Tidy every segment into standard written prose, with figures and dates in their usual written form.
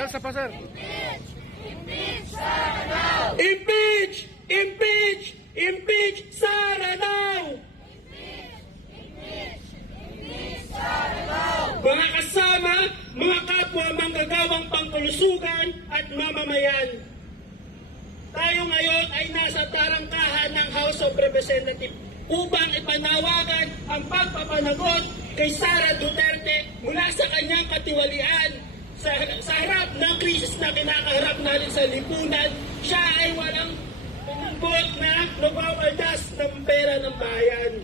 Sir, sa pa, sir. Impeach! Impeach! Impeach Sara now! Mga kasama, mga kapwa manggagawang pangkulusugan at mamamayan. Tayo ngayon ay nasa tarangkahan ng House of Representatives upang ipanawagan ang pagpapanagot kay Sara Duterte mula sa kanyang katiwalian. Sa harap ng krisis na kinakaharap natin sa lipunan, siya ay walang pumumbot na nagwawaldas ng pera ng bayan.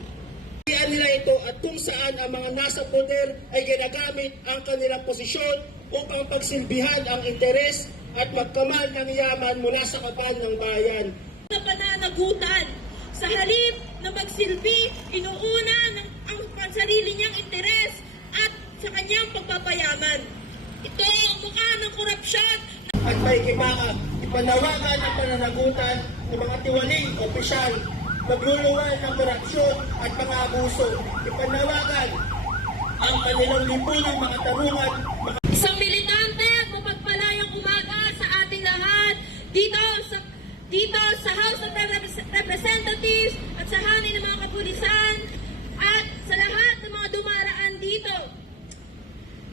Iyan nila ito at kung saan ang mga nasa poder ay ginagamit ang kanilang posisyon upang pagsilbihan ang interes at magkamal ng yaman mula sa kaban ng bayan. Sa pananagutan, sa halip na magsilbi, inuuna ang sarili niyang interes at sa kanyang pagpapayaman. Ito ang mukha ng korupsyon. At may ipanawagan ang pananagutan ng mga tiwaling opisyal, nagluluwal ng korupsyon at mga abuso. Ipanawagan ang kanilang lipunang mga tarungan. Isang militante at mapagpalayang umaga sa ating lahat dito sa House of Representatives at sa hangin ng mga kapulisan at sa lahat ng mga dumaraan dito.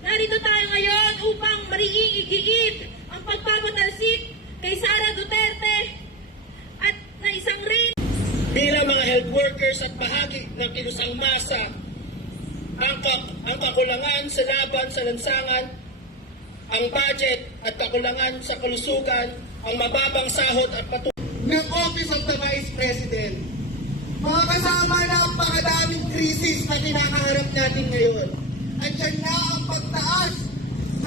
Narito tayo ngayon upang mariigiit ang pagpapatalsik kay Sara Duterte at na isang rin. Bilang mga health workers at bahagi ng kilusang masa, ang kakulangan sa laban sa lansangan, ang budget at kakulangan sa kalusugan, ang mababang sahod at ng Office of the Vice President. Mga kasama na ang pakadaming krisis na kinakaharap natin ngayon. Andyan na ang pagtaas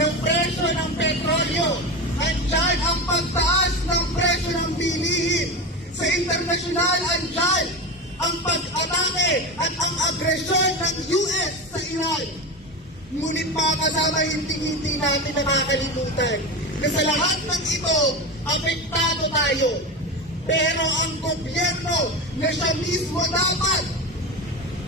ng presyo ng petrolyo. Andyan ang pagtaas ng presyo ng bilihin. Sa internasyonal, andyan ang pag-atake at ang agresyon ng US sa Iran. Ngunit mga kasama, hindi natin nakakalimutan na sa lahat ng ito, apektado tayo. Pero ang gobyerno na siya mismo dapat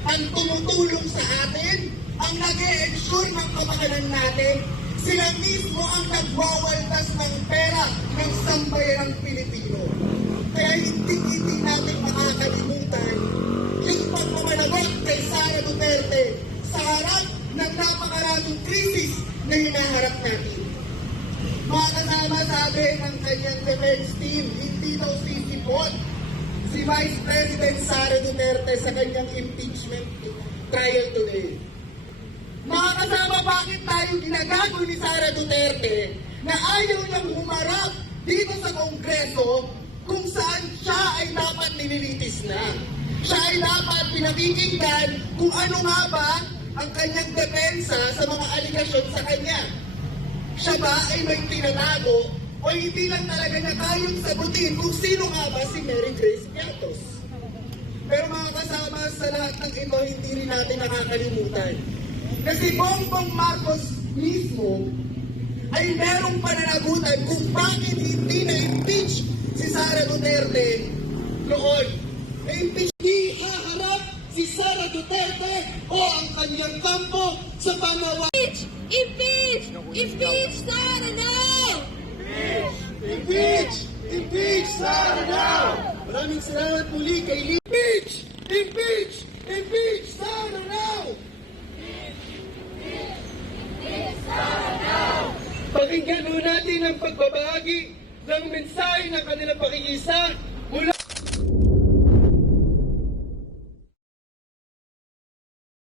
ang tumutulong sa atin, ang nag-e-ensure ng kamakanan natin, sila mismo ang nagwawaldas ng pera ng sambayanang Pilipino. Kaya hindi natin makakalimutan yung pagmamalagot kay Sara Duterte sa harap ng napakaraming krisis na hinaharap natin. Mga kasama, sabi ng kanyang defense team, hindi daw sisipot si Vice President Sara Duterte sa kanyang impeachment trial today. Mga kasama, bakit tayo ginagago ni Sara Duterte na ayaw niyang humarap dito sa Kongreso kung saan siya ay dapat nililitis na? Siya ay dapat pinakikinggan kung ano nga ba ang kanyang depensa sa mga aligasyon sa kanya. Siya ba ay may tinatago o hindi lang talaga niya kayang sagutin kung sino nga ba si Mary Grace Piatos? Pero mga kasama, sa lahat ng ito, hindi rin natin nakakalimutan na si Bongbong Marcos mismo ay merong pananagutan kung bakit hindi na-impeach si Sara Duterte noon. Na-impeach, di haharap si Sara Duterte o ang kanyang kampo sa pamawa. Impeach! Impeach Sara now! Impeach! Impeach Sara now! Maraming salamat muli kay Impeach! Impeach! Impeach Sara now! Pakinggan mo natin ang pagbabahagi ng mensahe ng kanilang pakikisa